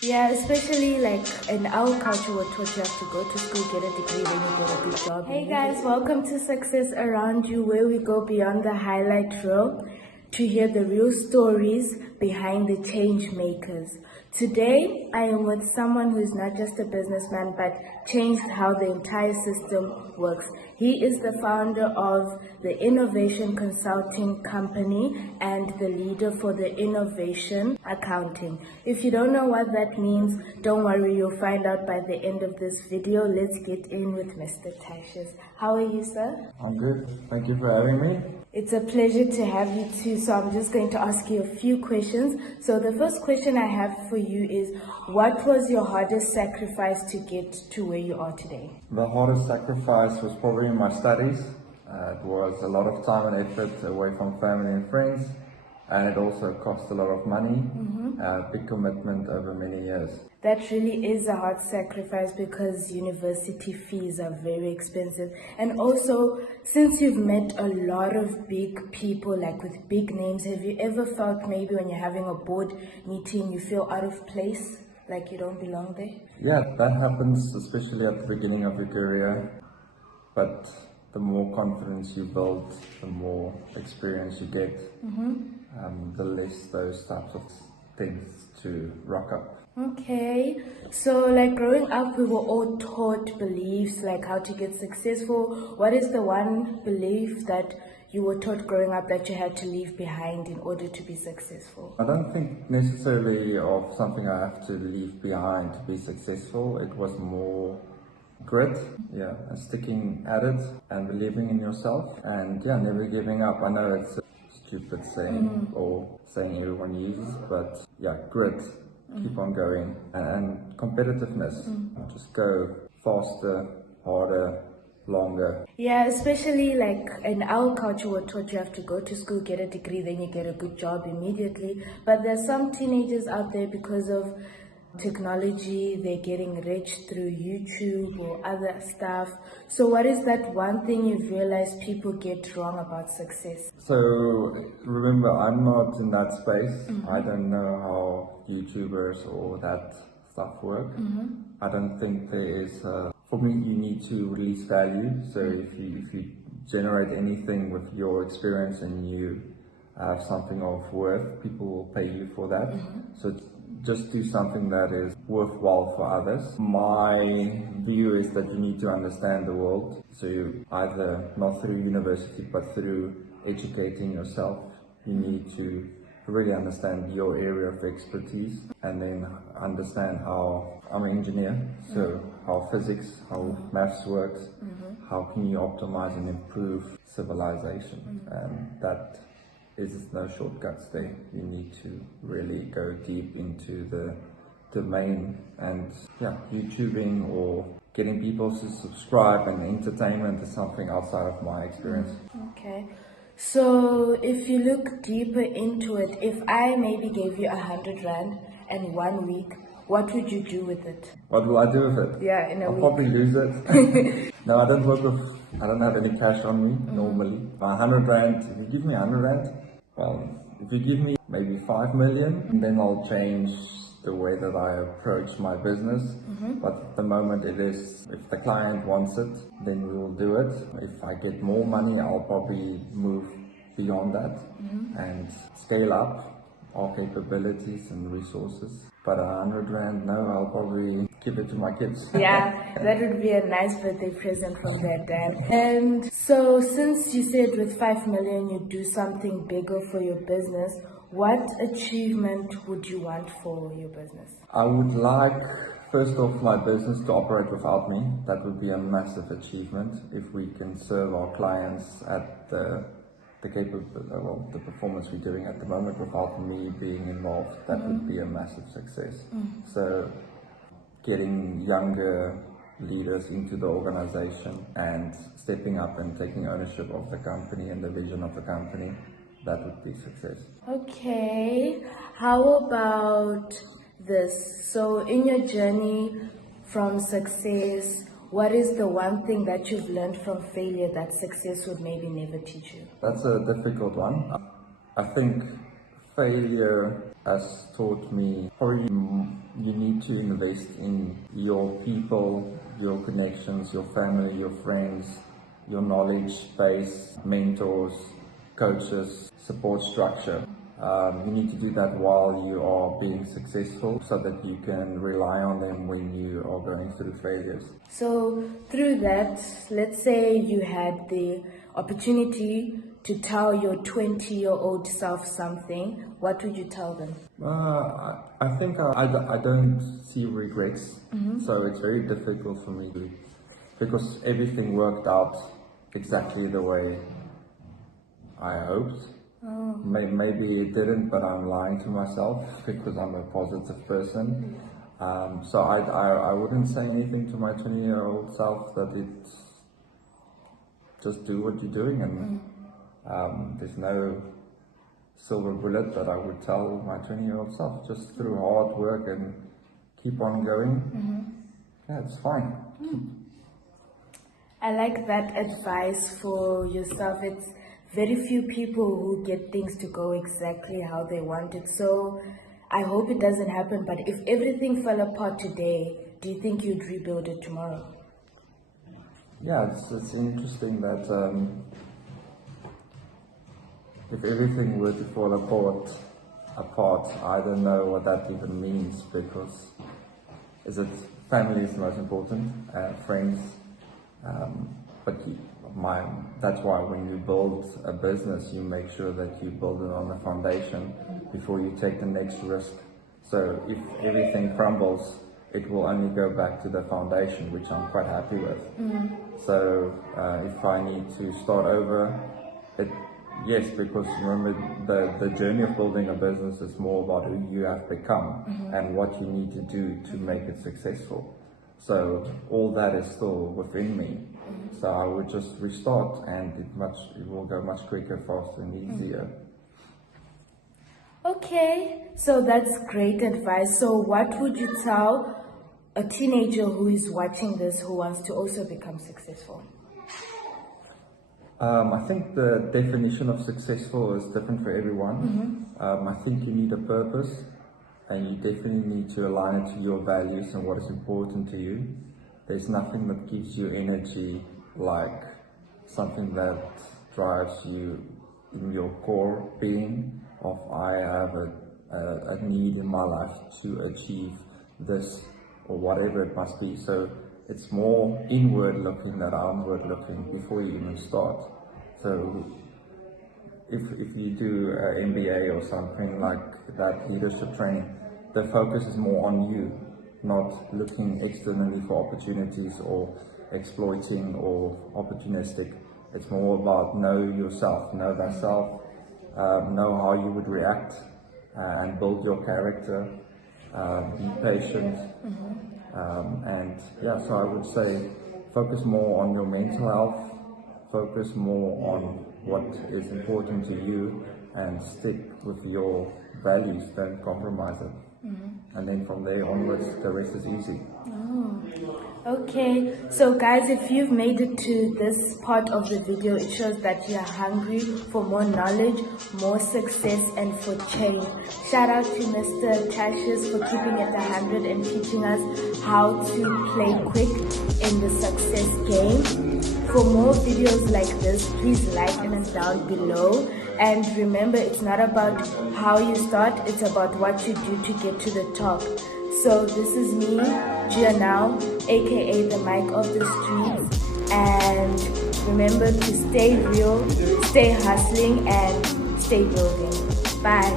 Yeah, especially like in our culture, we're taught you have to go to school, get a degree, then you get a good job. Hey guys, welcome to Success Around You, where we go beyond the highlight reel to hear the real stories behind the change makers. Today, I am with someone who is not just a businessman but changed how the entire system works. He is the founder of the Innovation Consulting Company and the leader for the Innovation Accounting. If you don't know what that means, don't worry, you'll find out by the end of this video. Let's get in with Mr. Tertius. How are you, sir? I'm good. Thank you for having me. It's a pleasure to have you too. So I'm just going to ask you a few questions. So the first question I have for you is, what was your hardest sacrifice to get to where you are today? The hardest sacrifice was probably my studies. It was a lot of time and effort away from family and friends, and it also cost a lot of money. Big commitment over many years. That really is a hard sacrifice because university fees are very expensive. And also, since you've met a lot of big people, like with big names, have you ever felt maybe when you're having a board meeting, you feel out of place, like you don't belong there? Yeah, that happens especially at the beginning of your career, but the more confidence you build, the more experience you get, the less those types of things to rock up. Okay, so like growing up, we were all taught beliefs like how to get successful. What is the one belief that you were taught growing up that you had to leave behind in order to be successful? I don't think necessarily of something I have to leave behind to be successful. It was more grit, and sticking at it and believing in yourself and never giving up. I know it's a stupid saying or saying everyone uses, but grit, keep on going, and competitiveness. Just go faster, harder, longer. Yeah, especially like in our culture, we're taught you have to go to school, get a degree, then you get a good job immediately. But there's some teenagers out there, because of technology, they're getting rich through YouTube or other stuff. So what is that one thing you've realized people get wrong about success? So remember, I'm not in that space. I don't know how YouTubers or that stuff work. I don't think there is for me, you need to release value. So if you generate anything with your experience and you have something of worth, people will pay you for that. So just do something that is worthwhile for others. My view is that you need to understand the world. So you either not through university, but through educating yourself, you need to really understand your area of expertise and then understand how, I'm an engineer, so how physics, how maths works, how can you optimize and improve civilization, and that is no shortcuts there. You need to really go deep into the domain, and YouTubing or getting people to subscribe and entertainment is something outside of my experience. Okay. So if you look deeper into it, if I maybe gave you 100 Rand and 1 week, what would you do with it? What will I do with it? Yeah, in a I'll week. probably lose it. No, I don't have any cash on me normally. 100 Rand, if you give me 100 Rand, well, if you give me maybe 5 million, then I'll change the way that I approach my business. But at the moment it is, if the client wants it, then we will do it. If I get more money, I'll probably move beyond that and scale up our capabilities and resources. But 100 Rand, no, I'll probably give it to my kids. Yeah, that would be a nice birthday present from their dad. And so since you said with 5 million you do something bigger for your business, what achievement would you want for your business? I would like, first off, my business to operate without me. That would be a massive achievement. If we can serve our clients at the performance we're doing at the moment without me being involved, that would be a massive success. So getting younger leaders into the organization and stepping up and taking ownership of the company and the vision of the company, that would be success. Okay, how about this? So in your journey from success, what is the one thing that you've learned from failure that success would maybe never teach you? That's a difficult one. I think failure has taught me probably you need to invest in your people, your connections, your family, your friends, your knowledge base, mentors, coaches, support structure. You need to do that while you are being successful so that you can rely on them when you are going through failures. So through that, let's say you had the opportunity to tell your 20-year-old self something, what would you tell them? I think I don't see regrets, so it's very difficult for me to, because everything worked out exactly the way I hoped. Maybe it didn't, but I'm lying to myself because I'm a positive person. So I wouldn't say anything to my 20-year-old self that it's just do what you're doing, and there's no silver bullet that I would tell my 20-year-old self. Just through hard work and keep on going. Yeah, it's fine. I like that advice for yourself. It's very few people who get things to go exactly how they want it. So I hope it doesn't happen, but if everything fell apart today, do you think you'd rebuild it tomorrow? Yeah, it's interesting that if everything were to fall apart, I don't know what that even means, because family is the most important, friends, but that's why when you build a business, you make sure that you build it on a foundation before you take the next risk. So if everything crumbles, it will only go back to the foundation, which I'm quite happy with. So if I need to start over, yes, because remember the journey of building a business is more about who you have become and what you need to do to make it successful. So all that is still within me. So I would just restart, and it will go much quicker, faster, and easier. Okay, so that's great advice. So what would you tell a teenager who is watching this who wants to also become successful? I think the definition of successful is different for everyone. I think you need a purpose, and you definitely need to align it to your values and what is important to you. There's nothing that gives you energy like something that drives you in your core being of I have a need in my life to achieve this or whatever it must be. So it's more inward looking than outward looking before you even start. So if you do an MBA or something like that, leadership training, the focus is more on you, not looking externally for opportunities or exploiting or opportunistic. It's more about know yourself, know thyself, know how you would react, and build your character, be patient, and yeah, so I would say focus more on your mental health, focus more on what is important to you, and stick with your values, don't compromise it. And then from there onwards, the rest is easy. Okay, so guys, if you've made it to this part of the video, it shows that you're hungry for more knowledge, more success, and for change. Shout out to Mr. Tertius for keeping it 100 and teaching us how to play quick in the success game. For more videos like this, please like and down below. And remember, it's not about how you start, it's about what you do to get to the top. So this is me, Gia Now, aka the mic of the streets. And remember to stay real, stay hustling, and stay building. Bye.